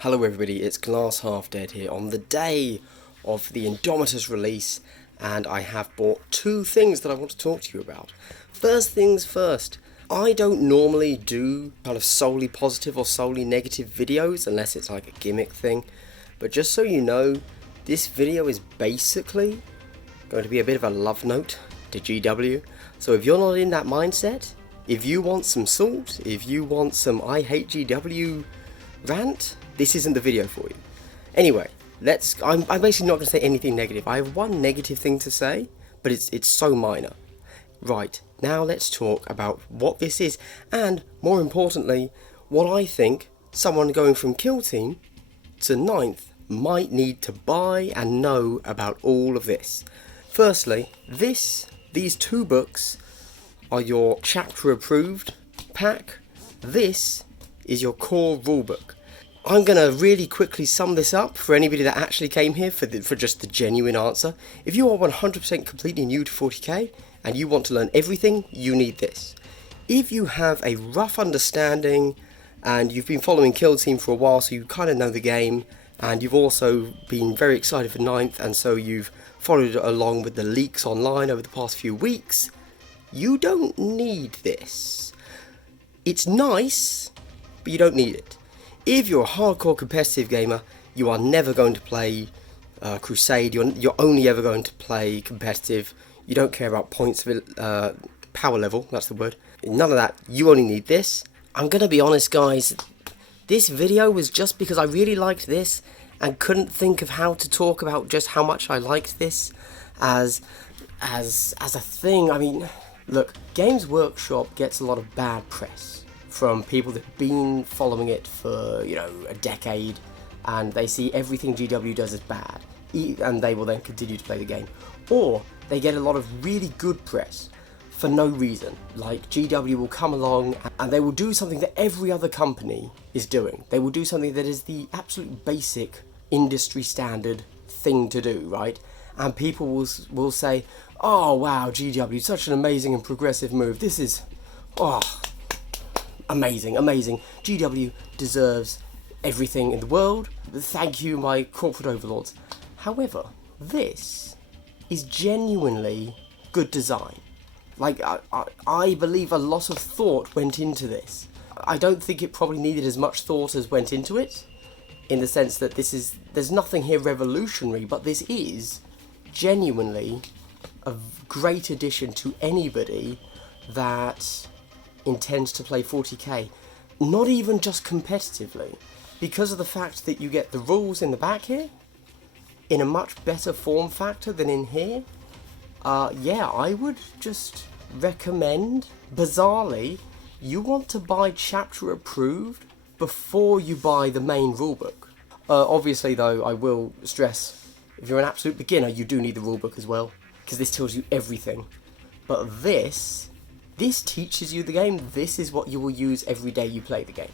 Hello everybody, it's Glass Half Dead here on the day of the Indomitus release, and I have bought two things that I want to talk to you about. First things first, I don't normally do kind of solely positive or solely negative videos unless it's like a gimmick thing, but just so you know, this video is basically going to be a bit of a love note to GW. So if you're not in that mindset, if you want some salt, if you want some I hate GW rant, this isn't the video for you. Anyway, I'm basically not going to say anything negative. I have one negative thing to say, but it's so minor. Right, now let's talk about what this is, and more importantly, what I think someone going from Kill Team to 9th might need to buy and know about all of this. Firstly, these two books are your chapter approved pack. This is your core rulebook. I'm going to really quickly sum this up for anybody that actually came here for just the genuine answer. If you are 100% completely new to 40k and you want to learn everything, you need this. If you have a rough understanding and you've been following Kill Team for a while, so you kind of know the game, and you've also been very excited for 9th, and so you've followed along with the leaks online over the past few weeks, you don't need this. It's nice, but you don't need it. If you're a hardcore competitive gamer, you are never going to play Crusade, you're only ever going to play competitive, you don't care about points of power level, that's the word, none of that, you only need this. I'm going to be honest guys, this video was just because I really liked this and couldn't think of how to talk about just how much I liked this as a thing. I mean, look, Games Workshop gets a lot of bad press from people that have been following it for, a decade, and they see everything GW does as bad, and they will then continue to play the game. Or they get a lot of really good press for no reason, like GW will come along and they will do something that every other company is doing. They will do something that is the absolute basic industry standard thing to do, right? And people will say, oh wow, GW, such an amazing and progressive move. This is, amazing. GW deserves everything in the world. Thank you, my corporate overlords. However, this is genuinely good design. Like, I believe a lot of thought went into this. I don't think it probably needed as much thought as went into it, in the sense that there's nothing here revolutionary, but this is genuinely a great addition to anybody that intends to play 40k, not even just competitively, because of the fact that you get the rules in the back here in a much better form factor than in here. I would just recommend, bizarrely, you want to buy chapter approved before you buy the main rulebook. Obviously though, I will stress, if you're an absolute beginner, you do need the rulebook as well, because this tells you everything. But this teaches you the game. This is what you will use every day you play the game.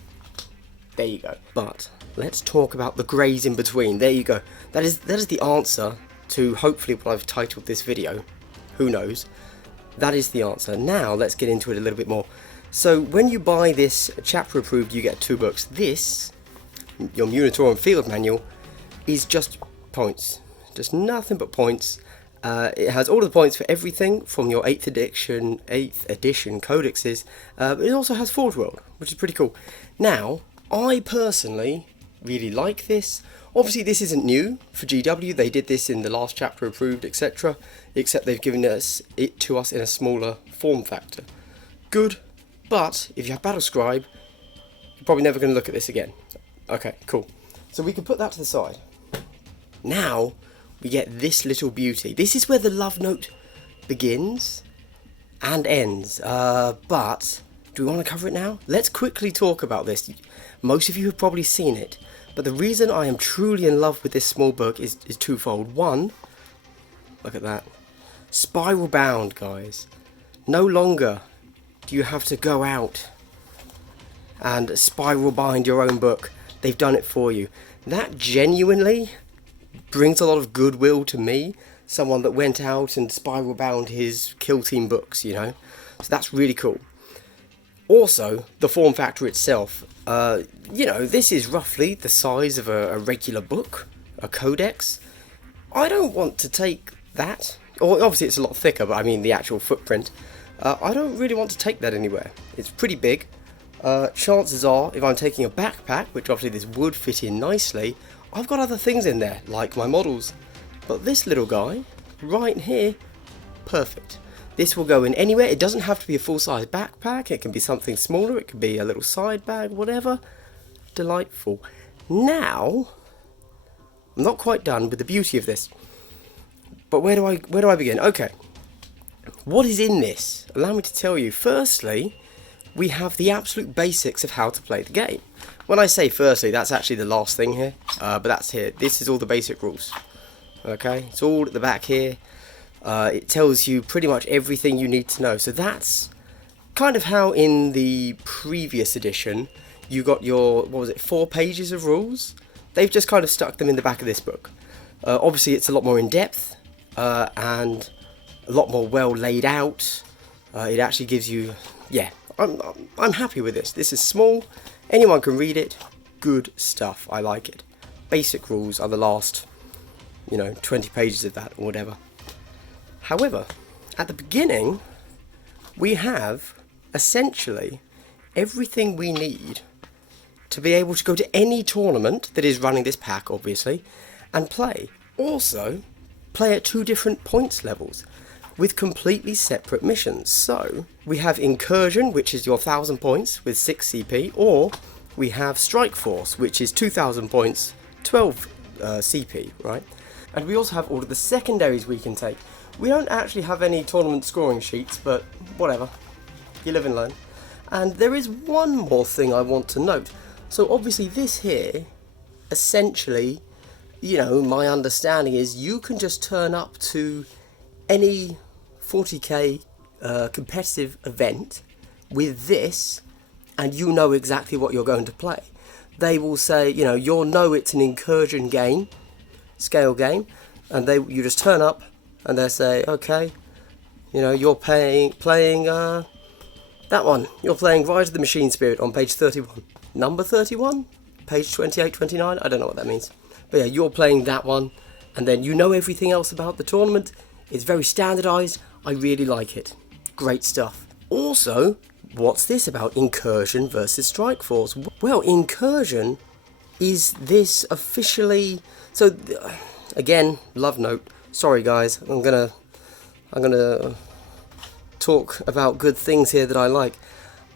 There you go. But let's talk about the greys in between. There you go. That is the answer to hopefully what I've titled this video. Who knows? That is the answer. Now let's get into it a little bit more. So when you buy this chapter approved, you get two books. This, your Munitorum Field Manual, is just points. Just nothing but points. It has all of the points for everything from your 8th edition codexes, but it also has Forge World, which is pretty cool. Now, I personally really like this. Obviously this isn't new for GW, they did this in the last chapter approved, etc. Except they've given it to us in a smaller form factor. Good, but if you have Battle Scribe, you're probably never going to look at this again. Okay, cool. So we can put that to the side. Now, we get this little beauty. This is where the love note begins and ends. But do we want to cover it now? Let's quickly talk about this. Most of you have probably seen it, but the reason I am truly in love with this small book is twofold. One, look at that. Spiral bound, guys. No longer do you have to go out and spiral bind your own book. They've done it for you. That genuinely brings a lot of goodwill to me, someone that went out and spiral bound his Kill Team books, So that's really cool. Also, the form factor itself. This is roughly the size of a regular book, a codex. I don't want to take that. Or obviously it's a lot thicker, but I mean the actual footprint. I don't really want to take that anywhere. It's pretty big. Chances are, if I'm taking a backpack, which obviously this would fit in nicely, I've got other things in there, like my models. But this little guy, right here, perfect. This will go in anywhere. It doesn't have to be a full-size backpack. It can be something smaller. It could be a little side bag, whatever. Delightful. Now, I'm not quite done with the beauty of this. But where do I begin? Okay. What is in this? Allow me to tell you. Firstly, we have the absolute basics of how to play the game. When I say firstly, that's actually the last thing here. But that's here. This is all the basic rules. Okay? It's all at the back here. It tells you pretty much everything you need to know. So that's kind of how in the previous edition you got your, 4 pages of rules? They've just kind of stuck them in the back of this book. Obviously it's a lot more in depth and a lot more well laid out. It actually gives you, I'm happy with this. This is small, anyone can read it, good stuff, I like it. Basic rules are the last, 20 pages of that or whatever. However, at the beginning, we have essentially everything we need to be able to go to any tournament that is running this pack, obviously, and play. Also, play at 2 different points levels with completely separate missions. So, we have Incursion, which is your 1000 points with 6 CP, or we have Strike Force, which is 2000 points, 12 CP, right? And we also have all of the secondaries we can take. We don't actually have any tournament scoring sheets, but whatever. You live and learn. And there is one more thing I want to note. So obviously this here, essentially, my understanding is you can just turn up to any 40k competitive event with this, and you know exactly what you're going to play. They will say, you'll know it's an incursion game, scale game, and you just turn up, and they say, okay, you're playing that one. You're playing Rise of the Machine Spirit on page 31. Number 31? Page 28, 29? I don't know what that means. But yeah, you're playing that one, and then you know everything else about the tournament. It's very standardised. I really like it. Great stuff. Also, what's this about Incursion versus Strike Force? Well, Incursion is this officially... So, again, love note. Sorry guys, I'm gonna talk about good things here that I like.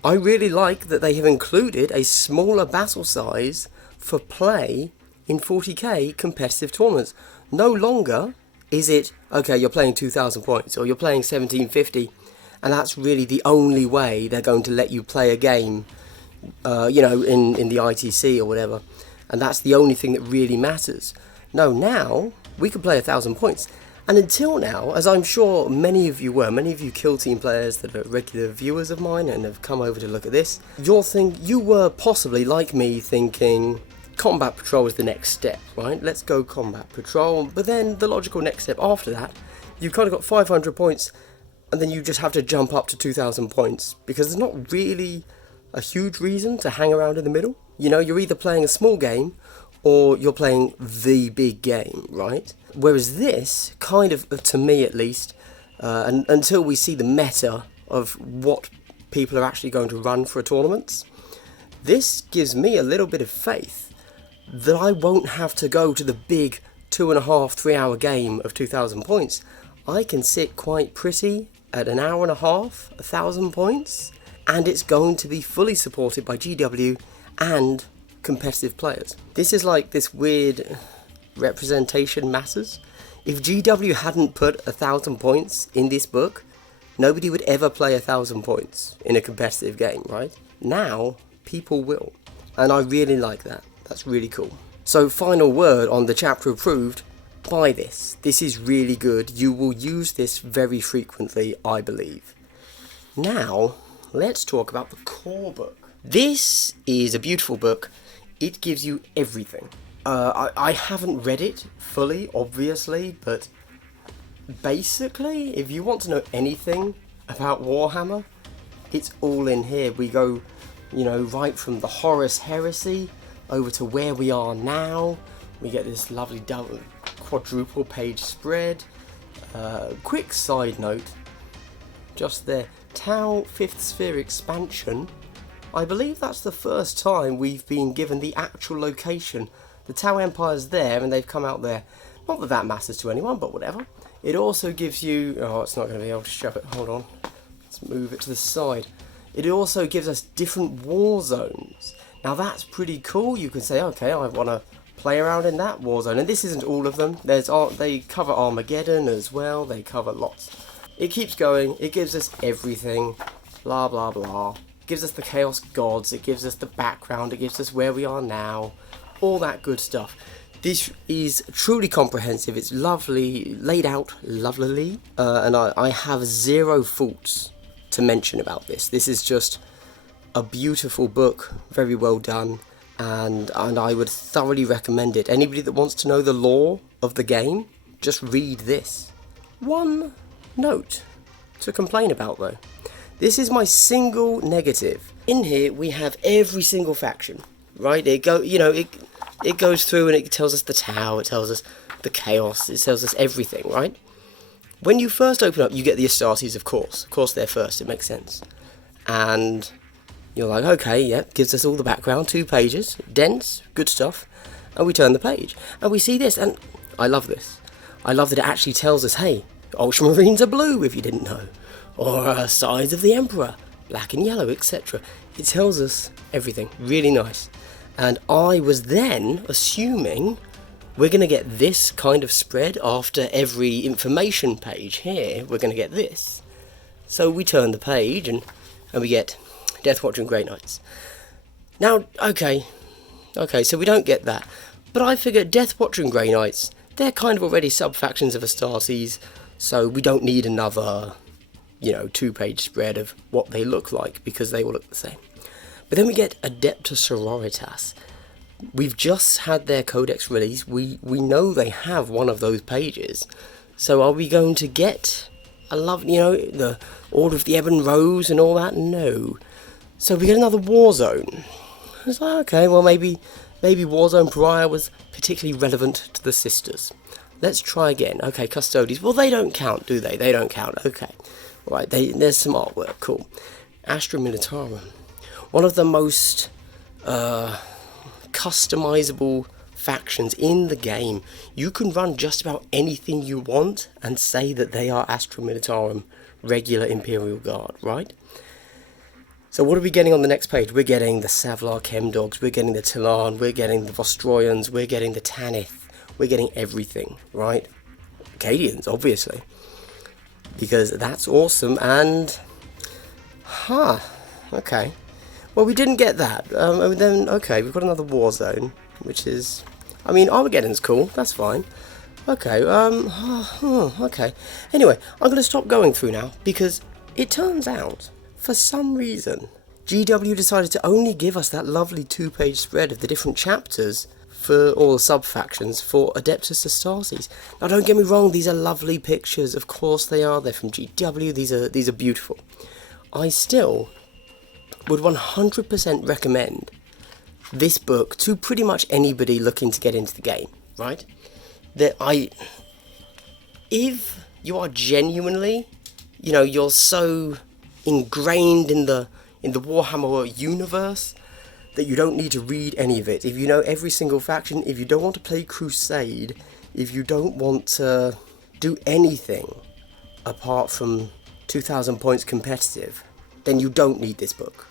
I really like that they have included a smaller battle size for play in 40k competitive tournaments. No longer is it, okay, you're playing 2000 points or you're playing 1750, and that's really the only way they're going to let you play a game, in the ITC or whatever, and that's the only thing that really matters. No, now we can play 1000 points. And until now, as I'm sure many of you Kill Team players that are regular viewers of mine and have come over to look at this, you were possibly, like me, thinking Combat Patrol is the next step, right? Let's go Combat Patrol. But then the logical next step after that, you've kind of got 500 points, and then you just have to jump up to 2000 points, because there's not really a huge reason to hang around in the middle. You're either playing a small game, or you're playing the big game, right? Whereas this, kind of, to me at least, and until we see the meta of what people are actually going to run for tournaments, this gives me a little bit of faith that I won't have to go to the big 2.5, 3 hour game of 2000 points. I can sit quite pretty at an hour and a half, 1000 points, and it's going to be fully supported by GW and competitive players. This is like this weird representation matters. If GW hadn't put 1000 points in this book, nobody would ever play 1000 points in a competitive game, right? Now, people will. And I really like that. That's really cool. So final word on the chapter approved, buy this. This is really good. You will use this very frequently, I believe. Now, let's talk about the core book. This is a beautiful book. It gives you everything. I haven't read it fully, obviously, but basically, if you want to know anything about Warhammer, It's all in here. We go, right from the Horus Heresy over to where we are now. We get this lovely quadruple page spread. Quick side note, just there, Tau 5th Sphere expansion. I believe that's the first time we've been given the actual location. The Tau Empire's there, and they've come out there. Not that that matters to anyone, but whatever. It also gives you... Oh, it's not going to be able to shove it. Hold on. Let's move it to the side. It also gives us different war zones. Now, that's pretty cool. You can say, okay, I want to play around in that war zone. And this isn't all of them. They cover Armageddon as well. They cover lots. It keeps going. It gives us everything. Blah, blah, blah. It gives us the Chaos Gods. It gives us the background. It gives us where we are now. All that good stuff. This is truly comprehensive. It's lovely, laid out lovelily. And I have zero faults to mention about this. This is just a beautiful book. Very well done. And I would thoroughly recommend it. Anybody that wants to know the lore of the game, just read this. One note to complain about though. This is my single negative. In here we have every single faction, right? It goes through and it tells us the Tau, it tells us the Chaos, it tells us everything, right? When you first open up, you get the Astartes, of course. Of course they're first, it makes sense. And you're like, okay, yeah, gives us all the background, 2 pages, dense, good stuff. And we turn the page, and we see this, and I love this. I love that it actually tells us, hey, Ultramarines are blue, if you didn't know. Or Sides of the Emperor, black and yellow, etc. It tells us everything, really nice. And I was then assuming we're going to get this kind of spread after every information page here. We're going to get this. So we turn the page, and we get Deathwatch and Grey Knights. Now, okay, so we don't get that. But I figure Deathwatch and Grey Knights, they're kind of already sub-factions of Astartes, so we don't need another, 2-page spread of what they look like, because they all look the same. But then we get Adepta Sororitas. We've just had their codex release. We know they have one of those pages. So are we going to get a the Order of the Ebon Rose and all that? No. So we get another Warzone. It's like, okay, well maybe Warzone Pariah was particularly relevant to the sisters. Let's try again. Okay, Custodes. Well, they don't count, do they? They don't count. Okay. Right, there's some artwork. Cool. Astra Militarum. One of the most customizable factions in the game. You can run just about anything you want and say that they are Astra Militarum, regular Imperial Guard, right? So what are we getting on the next page? We're getting the Savlar Chemdogs, we're getting the Tilan, we're getting the Vostroyans, we're getting the Tanith, we're getting everything, right? Acadians, obviously. Because that's awesome, and... okay. Well, we didn't get that. Then, okay, we've got another war zone, which is... Armageddon's cool, that's fine. Okay, okay. Anyway, I'm going to stop going through now, because it turns out, for some reason, GW decided to only give us that lovely 2-page spread of the different chapters for all the sub-factions for Adeptus Astartes. Now, don't get me wrong, these are lovely pictures, of course they are, they're from GW, these are beautiful. I still would 100% recommend this book to pretty much anybody looking to get into the game, right? If you are genuinely, you're so ingrained in the Warhammer universe that you don't need to read any of it. If you know every single faction, if you don't want to play Crusade, if you don't want to do anything apart from 2,000 points competitive, then you don't need this book.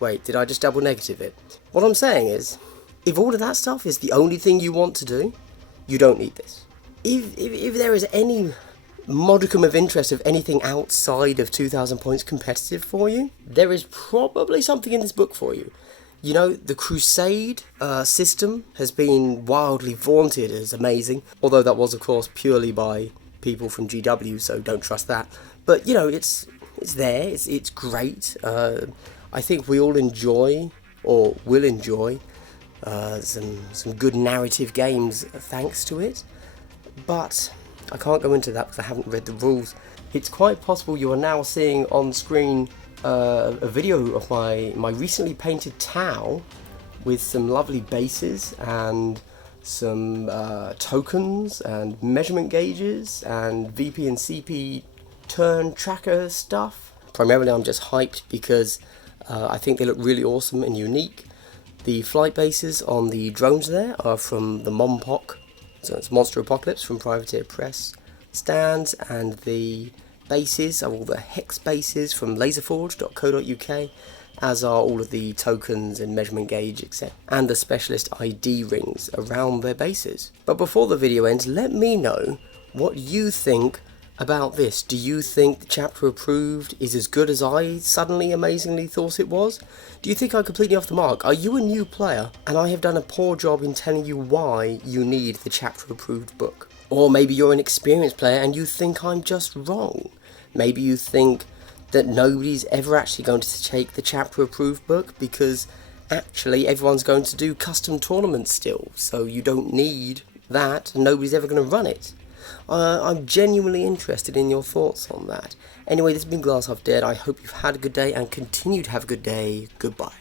Wait, did I just double negative it? What I'm saying is, if all of that stuff is the only thing you want to do, you don't need this. If there is any modicum of interest of anything outside of 2,000 points competitive for you, there is probably something in this book for you. The Crusade system has been wildly vaunted as amazing, although that was, of course, purely by people from GW, so don't trust that. But, it's there, it's great. I think we all enjoy, or will enjoy, some good narrative games thanks to it. But I can't go into that because I haven't read the rules. It's quite possible you are now seeing on screen a video of my recently painted Tau with some lovely bases and some tokens and measurement gauges and VP and CP turn tracker stuff. Primarily I'm just hyped because I think they look really awesome and unique. The flight bases on the drones there are from the MOMPOC, so it's Monster Apocalypse from Privateer Press stands, and the bases are all the hex bases from laserforge.co.uk, as are all of the tokens and measurement gauge, etc., and the specialist ID rings around their bases. But before the video ends, let me know what you think about this. Do you think the chapter approved is as good as I suddenly amazingly thought it was? Do you think I'm completely off the mark? Are you a new player and I have done a poor job in telling you why you need the chapter approved book? Or maybe you're an experienced player and you think I'm just wrong. Maybe you think that nobody's ever actually going to take the chapter approved book because actually everyone's going to do custom tournaments still, so you don't need that and nobody's ever going to run it. I'm genuinely interested in your thoughts on that. Anyway, this has been Glass Half Dead. I hope you've had a good day and continue to have a good day. Goodbye.